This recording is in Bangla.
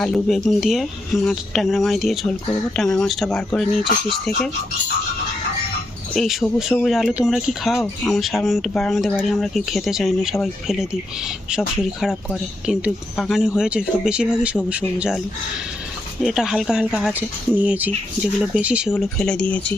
আলু বেগুন দিয়ে ট্যাংরা মাছ দিয়ে ঝোল করব। ট্যাংরা মাছটা বার করে নিয়েছি ফ্রিজ থেকে। এই সবুজ সবুজ আলু তোমরা কি খাও? আমাদের বাড়ি আমরা কেউ খেতে চাই না, সবাই ফেলে দিই, সব শরীর খারাপ করে। কিন্তু বাগানে হয়েছে বেশিরভাগই সবুজ সবুজ আলু। এটা হালকা হালকা আছে নিয়েছি, যেগুলো বেশি সেগুলো ফেলে দিয়েছি।